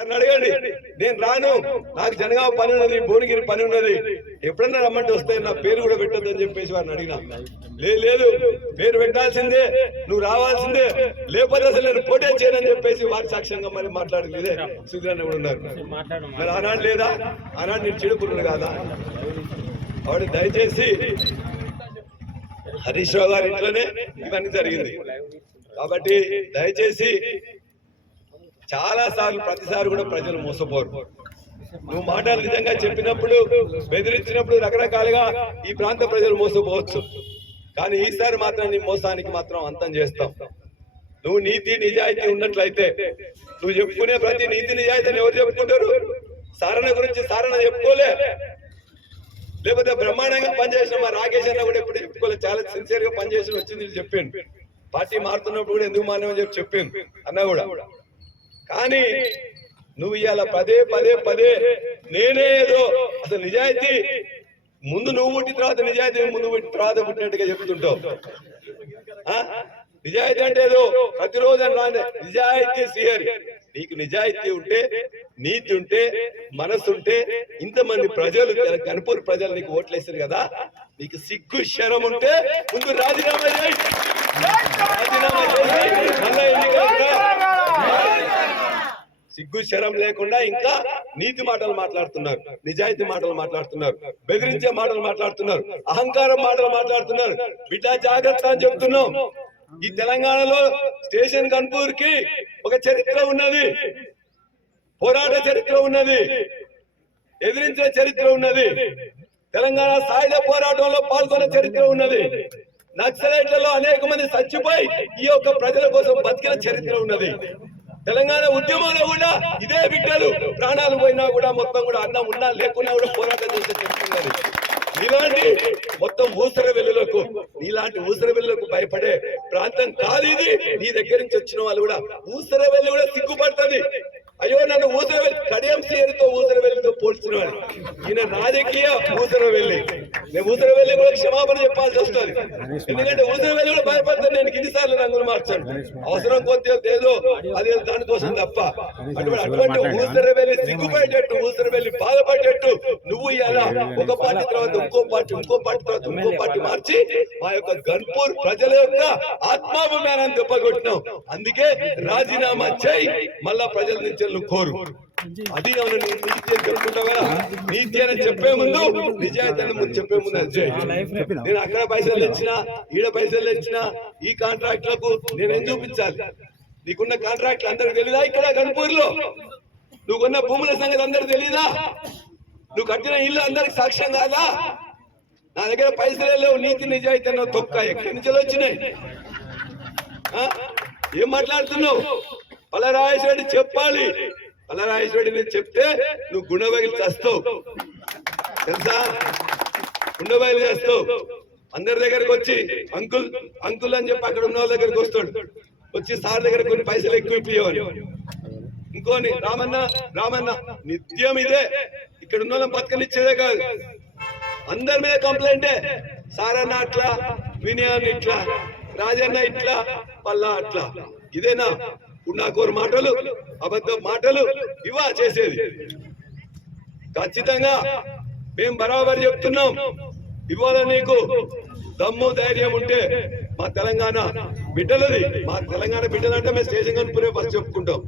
అని అడగండి. నేను రాను, నాకు జనగామ పని ఉన్నది, భువనగిరి పని ఉన్నది, ఎప్పుడన్నా రమ్మంటే వస్తే నా పేరు కూడా పెట్టొద్దని చెప్పేసి వారిని అడిగినా. లేదు పేరు పెట్టాల్సిందే, నువ్వు రావాల్సిందే, లేకపోతే అసలు నేను పోటీ చేయనని చెప్పేసి వారి సాక్ష్యంగా మరి మాట్లాడలేదే సుధీరన్న కూడా ఉన్నారు. మరి ఆనాడు లేదా? ఆనాడు నేను చెడుపురుడు కాదా? ఆవిడ దయచేసి హరీష్ రావు గారి ఇంట్లోనే ఇవన్నీ జరిగింది కాబట్టి దయచేసి చాలా సార్లు ప్రతిసారి కూడా ప్రజలు మోసపోరు. నువ్వు మాటలు నిజంగా చెప్పినప్పుడు, బెదిరించినప్పుడు రకరకాలుగా ఈ ప్రాంత ప్రజలు మోసపోవచ్చు. కానీ ఈసారి మాత్రం నీ మోసానికి మాత్రం అంతం చేస్తాం. నువ్వు నీతి నిజాయితీ ఉన్నట్లయితే, నువ్వు చెప్పుకునే ప్రతి నీతి నిజాయితీని ఎవరు చెప్పుకుంటారు? సారణ గురించి సారణ చెప్పుకోలే, లేకపోతే బ్రహ్మాండంగా పనిచేసిన మా రాకేష్ అన్న కూడా ఎప్పుడు చెప్పుకోలేదు. చాలా సిన్సియర్ గా పనిచేసి వచ్చింది చెప్పిండు. పార్టీ మారుతున్నప్పుడు కూడా ఎందుకు మానేమని చెప్పి చెప్పింది అన్న కూడా. కానీ నువ్వు ఇవాళ పదే పదే పదే నేనే ఏదో అసలు నిజాయితీ ముందు నువ్వు పుట్టిన తర్వాత నిజాయితీ ముందు పుట్టిన తర్వాత పుట్టినట్టుగా చెప్తుంటావు. నిజాయితీ అంటే ఏదో ప్రతిరోజు అన్నా నిజాయితీ శ్రీహరి. నీకు నిజాయితీ ఉంటే, నీతి ఉంటే, మనసు ఉంటే, ఇంతమంది ప్రజలు కనుపూరు ప్రజలు నీకు ఓట్లేస్తారు కదా, నీకు సిగ్గు శరం ఉంటే ముందు రాజీనామా చేయి. రాజీనామా చేసి మళ్ళా ఎన్నికలు. సిగ్గు శరం లేకుండా ఇంకా నీతి మాటలు మాట్లాడుతున్నారు, నిజాయితీ మాటలు మాట్లాడుతున్నారు, బెదిరించే మాటలు మాట్లాడుతున్నారు, అహంకారం మాటలు మాట్లాడుతున్నారు. బిడ్డ జాగ్రత్త అని చెప్తున్నాం. ఈ తెలంగాణలో స్టేషన్ కన్పూర్ కి ఒక చరిత్ర ఉన్నది, పోరాట చరిత్ర ఉన్నది, ఎదిరించిన చరిత్ర ఉన్నది, తెలంగాణ సాయుధ పోరాటంలో పాల్గొన్న చరిత్ర ఉన్నది, నక్సలైట్లలో అనేక మంది చచ్చిపోయి ఈ యొక్క ప్రజల కోసం బతికిన చరిత్ర ఉన్నది. తెలంగాణ ఉద్యమంలో కూడా ఇదే బిడ్డలు ప్రాణాలు పోయినా కూడా మొత్తం కూడా అన్నం ఉన్నా లేకున్నా కూడా పోరాటం చేసే చెప్తున్నది. ఇలాంటి మొత్తం ఊసర వెల్లులకు, ఇలాంటి ఊసర వెల్లులకు భయపడే ప్రాంతం కాదు ఇది. నీ దగ్గర నుంచి వచ్చిన వాళ్ళు కూడా ఊసర వెల్లు కూడా సిగ్గుపడుతుంది. అయ్యో నన్ను ఊసర వెళ్ళి కడియం సీరుతో ఊసర వెల్లితో పోల్చిన వాడు ఈయన రాజకీయ ఊసర వెళ్ళి. నేను ఊసర వెళ్ళి కూడా క్షమాపణ చెప్పాల్సి వస్తుంది. ఎందుకంటే ఊసర వెళ్ళి కూడా భయపడతాను. నేను ఇన్నిసార్లు రంగులు మార్చాను, అవసరం కొద్ది ఏదో అదే దానికోసం తప్ప. అటువంటి ఊసర వెళ్ళి సిగ్గుపడేటట్టు, ఊసర వెళ్ళి బాధపడేటట్టు నువ్వు ఇలా ఒక పార్టీ తర్వాత ఇంకో పార్టీ, ఇంకో పార్టీ తర్వాత ఇంకో పార్టీ మార్చి మా యొక్క గన్పూర్ ప్రజల యొక్క ఆత్మాభిమానాన్ని దెబ్బకొట్టినావు. అందుకే రాజీనామా చేయి, మళ్ళా ప్రజల నుంచి నువ్వు కోరు. అది నీతి అని చెప్పుకుంటావు కదా. నీతి అని చెప్పే ముందు నిజాయితీ అని ముందు చెప్పే ముందు అది చేయి. నేను అక్కడ పైసలు తెచ్చినా, ఈడ పైసలు తెచ్చినా, ఈ కాంట్రాక్ట్లకు నేనేం చూపించాలి? నీకున్న కాంట్రాక్ట్లు అందరికి తెలీదా? ఇక్కడ గన్పూర్ లో నువ్వు కొన్న భూముల సంగతి అందరికి తెలీదా? నువ్వు కట్టిన ఇల్లు అందరికి సాక్ష్యం కాదా? నా దగ్గర పైసలే లేవు, నీతి నిజాయితీ అన్న తొక్క ఎక్కడి నుంచి వచ్చినాయి? ఏం మాట్లాడుతున్నావు? పల్లరాజేశ్వరెడ్డి చెప్పాలి. పల్లరాజేశ్వరెడ్డి నేను చెప్తే నువ్వు గుండెబగిలి చేస్తావు తెలుసా? గుండెబగిలి చేస్తావు. అందరి దగ్గరకు వచ్చి అంకుల్ అంకుల్ అని చెప్పి అక్కడ ఉన్న వాళ్ళ దగ్గరకు వస్తాడు. వచ్చి సార్ దగ్గర కొన్ని పైసలు ఎక్కువ ఇప్పియవని, ఇంకోని రామన్న రామన్న నిత్యం ఇదే. ఇక్కడ ఉన్న వాళ్ళని బతకనిచ్చేదే కాదు, అందరి మీద కంప్లైంటే. సారన్న అట్లా, వినయాన్ని ఇట్లా, రాజన్న ఇట్లా, పల్లా అట్లా. ఇదేనా ఉన్నాకోరు మాటలు, అబద్ధ మాటలు ఇవా చేసేది? ఖచ్చితంగా మేము బరాబర్ చెప్తున్నాం. ఇవాళ నీకు దమ్ము ధైర్యం ఉంటే మా తెలంగాణ బిడ్డలది, మా తెలంగాణ బిడ్డలంటే మేము స్టేషన్ కనుపురే ఫస్ట్ చెప్పుకుంటాం.